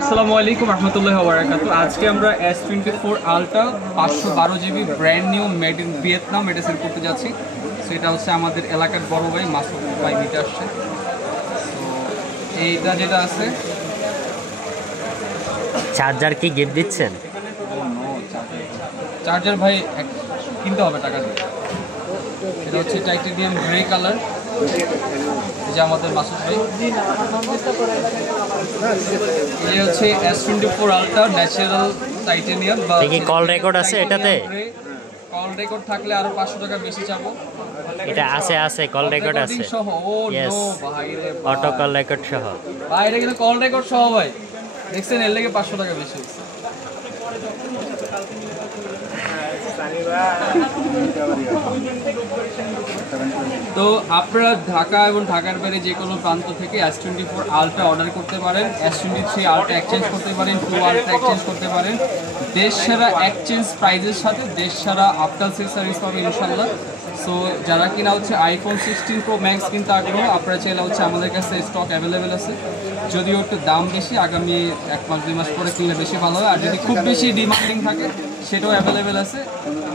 আসসালামু আলাইকুম রহমতুল্লাহি ওয়া বারাকাতুহু। আজকে আমরা S24 ultra 512 GB brand new made in Vietnam এটা সেল করতে যাচ্ছি। সো এটা হচ্ছে আমাদের এলাকার বড় ভাই মাসুদ ভাই নিতে আসছে। তো এইটা যেটা আছে চার্জার কি গিফট দিচ্ছেন? চার্জার ভাই কিনতে হবে টাকা দিয়ে। এটা হচ্ছে টাইটেনিয়াম গ্রে কালার, এই যে আমাদের মাসুদ ভাই। এই হচ্ছে S24 আলট্রা ন্যাচারাল টাইটেনিয়াম বা কল রেকর্ড আছে এটাতে? কল রেকর্ড থাকলে আরো 500 টাকা বেশি চাবো। এটা আছে কল রেকর্ড আছে সহ। ও ইয়েস, নো ভাই রে, অটো কল রেকর্ড সহ। ভাই এটা কিন্তু কল রেকর্ড সহ ভাই। দেখছেন এর লেগে 500 টাকা বেশি হচ্ছে। তো আপনারা ঢাকা এবং ঢাকার বাইরে যে কোনো প্রান্ত থেকে S24 আলট্রা অর্ডার করতে পারেন, S23 আলট্রা এক্সচেঞ্জ করতে পারেন, 2 আলট্রা এক্সচেঞ্জ করতে পারেন। দেশ সারা এক্সচেঞ্জ প্রাইজের সাথে দেশ সারা আফটার সেল সার্ভিস পাবেন ইনশাল্লাহ। সো যারা কিনা হচ্ছে iPhone 16 Pro Max কিনতে আগ্রহ, আপনারা চাইলে হচ্ছে আমাদের কাছে স্টক অ্যাভেলেবেল আছে। যদিও একটু দাম বেশি, আগামী 1 মাস 2 মাস পরে কিনলে বেশি ভালো হয়। আর যদি খুব বেশি ডিমান্ডিং থাকে সেটাও অ্যাভেলেবেল আছে,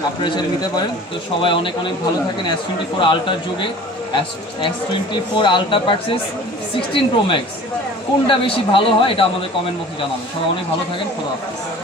আপনারা সেটা নিতে পারেন। তো সবাই অনেক অনেক ভালো থাকেন। S24 আলট্রার যুগে S24 ultra versus 16 Pro Max কোনটা বেশি ভালো হয় এটা আমাদের কমেন্ট বক্সে জানাবেন। সবাই অনেক ভালো থাকেন। খোদা হাফেজ।